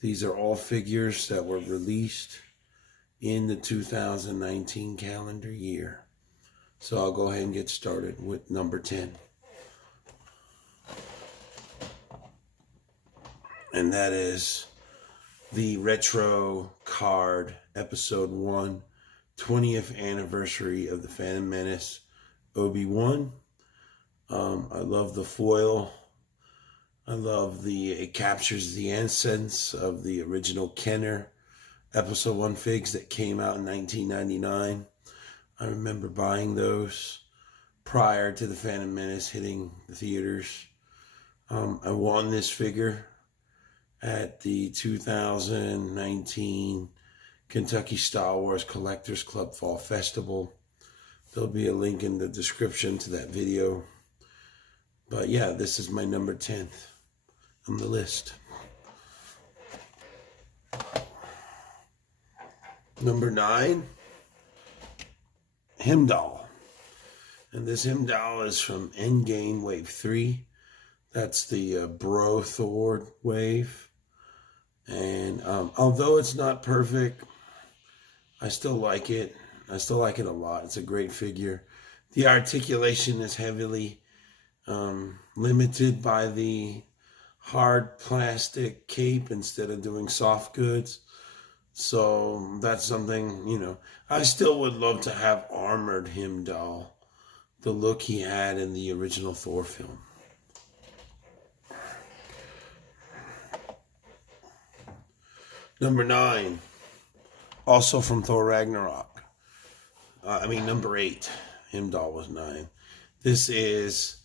These are all figures that were released in the 2019 calendar year. So I'll go ahead and get started with number 10. And that is the Retro Card Episode 1, 20th Anniversary of the Phantom Menace Obi-Wan. I love the foil. I love it captures the essence of the original Kenner Episode 1 figs that came out in 1999. I remember buying those prior to the Phantom Menace hitting the theaters. I won this figure at the 2019 Kentucky Star Wars Collectors Club Fall Festival. There'll be a link in the description to that video. But yeah, this is my number 10th on the list. Number 9, Heimdall. And this Heimdall is from Endgame Wave 3. That's the Bro Thor wave. And although it's not perfect, I still like it. I still like it a lot. It's a great figure. The articulation is heavily limited by the hard plastic cape instead of doing soft goods. So that's something, you know, I still would love to have armored Heimdall, the look he had in the original Thor film. Number 9, also from Thor Ragnarok. Number 8. Heimdall was 9. This is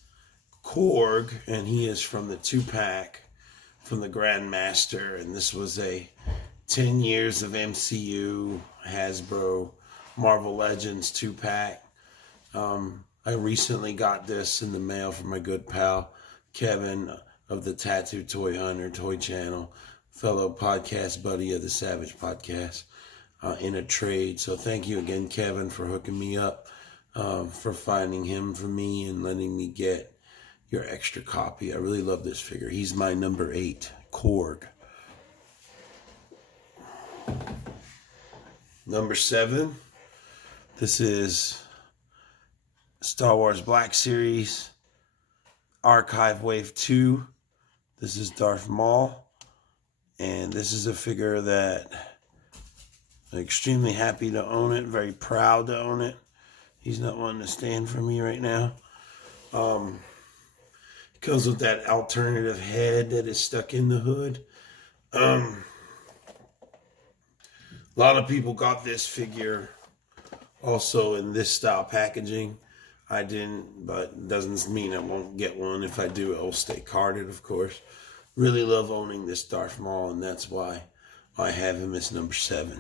Korg, and he is from the 2-pack from the Grandmaster, and this was a 10 years of MCU Hasbro Marvel Legends 2-pack. I recently got this in the mail from my good pal Kevin of the Tattoo Toy Hunter Toy Channel, fellow podcast buddy of the Savage Podcast, in a trade. So thank you again, Kevin, for hooking me up, for finding him for me and letting me get your extra copy. I really love this figure. He's my number 8, Korg. Number 7, this is Star Wars Black Series Archive Wave 2. This is Darth Maul. And this is a figure that I'm extremely happy to own it, very proud to own it. He's not wanting to stand for me right now. It goes with that alternative head that is stuck in the hood. A lot of people got this figure also in this style packaging. I didn't, but it doesn't mean I won't get one. If I do, it will stay carded, of course. Really love owning this Darth Maul, and that's why I have him as number 7.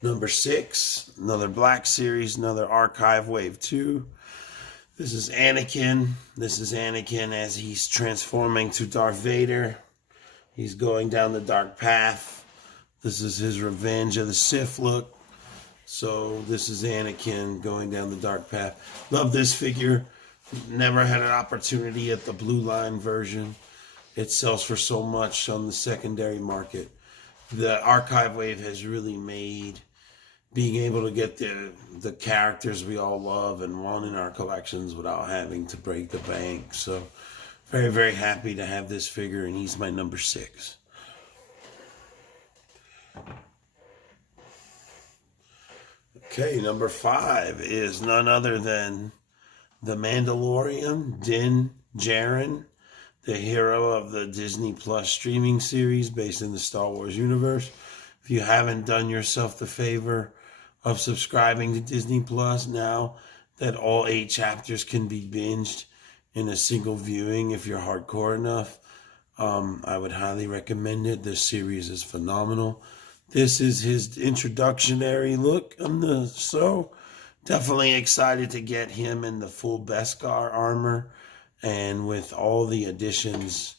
Number 6, another Black Series, another Archive Wave 2. This is Anakin. This is Anakin as he's transforming to Darth Vader. He's going down the dark path. This is his Revenge of the Sith look. So this is Anakin going down the dark path. Love this figure. Never had an opportunity at the Blue Line version. It sells for so much on the secondary market. The Archive Wave has really made being able to get the characters we all love and want in our collections without having to break the bank. So very, very happy to have this figure, and he's my number 6. Okay, number 5 is none other than the Mandalorian, Din Djarin, the hero of the Disney Plus streaming series based in the Star Wars universe. If you haven't done yourself the favor of subscribing to Disney Plus now that all 8 chapters can be binged in a single viewing if you're hardcore enough, I would highly recommend it. This series is phenomenal. This is his introductionary look on the show. Definitely excited to get him in the full Beskar armor and with all the additions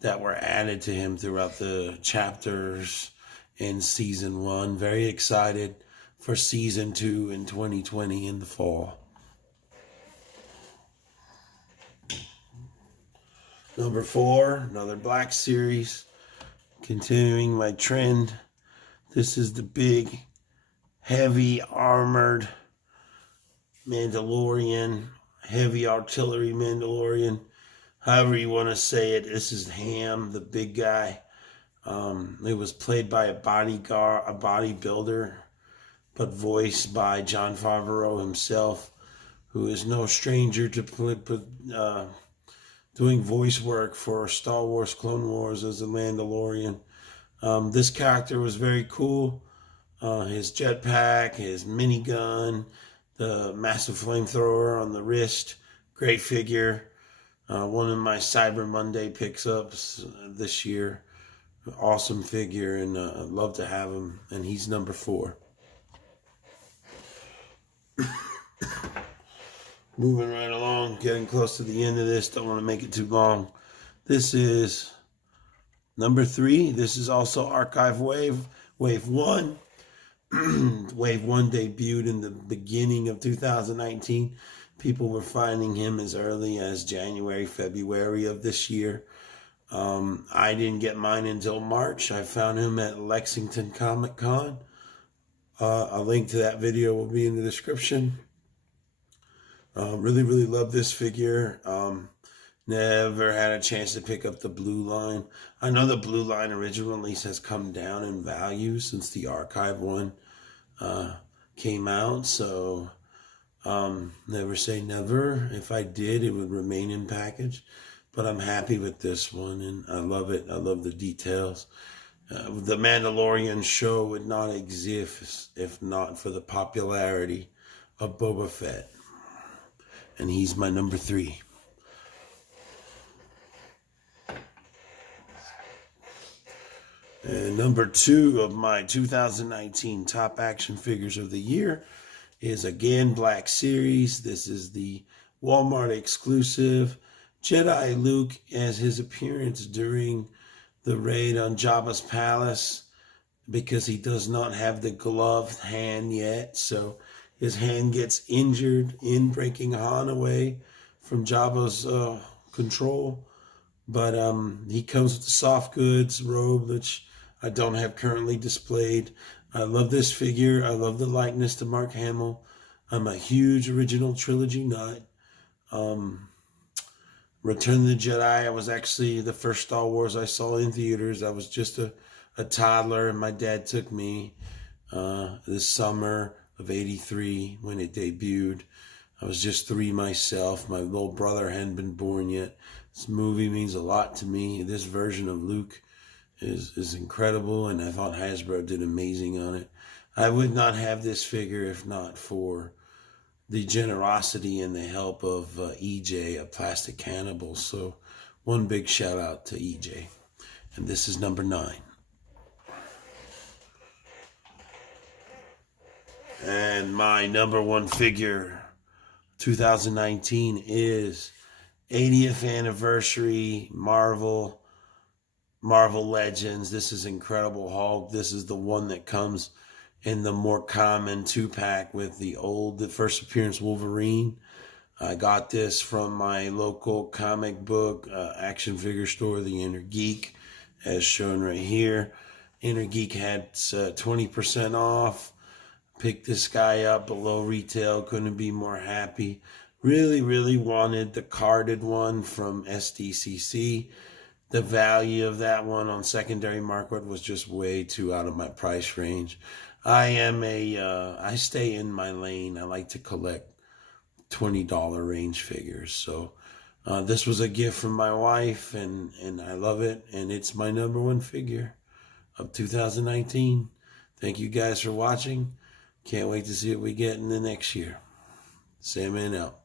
that were added to him throughout the chapters in season 1. Very excited for season 2 in 2020 in the fall. Number 4, another Black Series. Continuing my trend. This is the big, heavy armored Mandalorian, heavy artillery Mandalorian. However you want to say it. This is Ham, the big guy. It was played by a bodybuilder, but voiced by Jon Favreau himself, who is no stranger to doing voice work for Star Wars Clone Wars as a Mandalorian. This character was very cool. His jetpack, his minigun, the massive flamethrower on the wrist. Great figure. One of my Cyber Monday picks-ups this year. Awesome figure, and I'd love to have him. And he's number 4. Moving right along, getting close to the end of this. Don't want to make it too long. This is number 3. This is also Archive Wave 1. Wave 1 debuted in the beginning of 2019. People were finding him as early as January, February of this year. I didn't get mine until March. I found him at Lexington Comic Con. A link to that video will be in the description. Really, really love this figure. Never had a chance to pick up the blue line. I know the blue line original release has come down in value since the archive one came out. So never say never. If I did, it would remain in package. But I'm happy with this one, and I love it. I love the details. The Mandalorian show would not exist if not for the popularity of Boba Fett. And he's my number 3. And number 2 of my 2019 top action figures of the year is again Black Series. This is the Walmart exclusive Jedi Luke, as his appearance during the raid on Jabba's palace, because he does not have the gloved hand yet. So his hand gets injured in breaking Han away from Jabba's control. But he comes with the soft goods robe, which I don't have currently displayed. I love this figure. I love the likeness to Mark Hamill. I'm a huge original trilogy nut. Return of the Jedi was actually the first Star Wars I saw in theaters. I was just a toddler, and my dad took me this summer of '83 when it debuted. I was just 3 myself. My little brother hadn't been born yet. This movie means a lot to me. This version of Luke is incredible, and I thought Hasbro did amazing on it. I would not have this figure if not for the generosity and the help of EJ, a plastic cannibal. So one big shout out to EJ. And this is number 9. And my number 1 figure 2019 is 80th anniversary Marvel Legends. This is Incredible Hulk. This is the one that comes in the more common 2-pack with the first appearance Wolverine. I got this from my local comic book action figure store, the Inner Geek, as shown right here. Inner Geek had 20% off. Picked this guy up below retail. Couldn't be more happy. Really, really wanted the carded one from SDCC. The value of that one on secondary market was just way too out of my price range. I stay in my lane. I like to collect $20 range figures. So this was a gift from my wife, and I love it. And it's my number 1 figure of 2019. Thank you guys for watching. Can't wait to see what we get in the next year. Sam and out.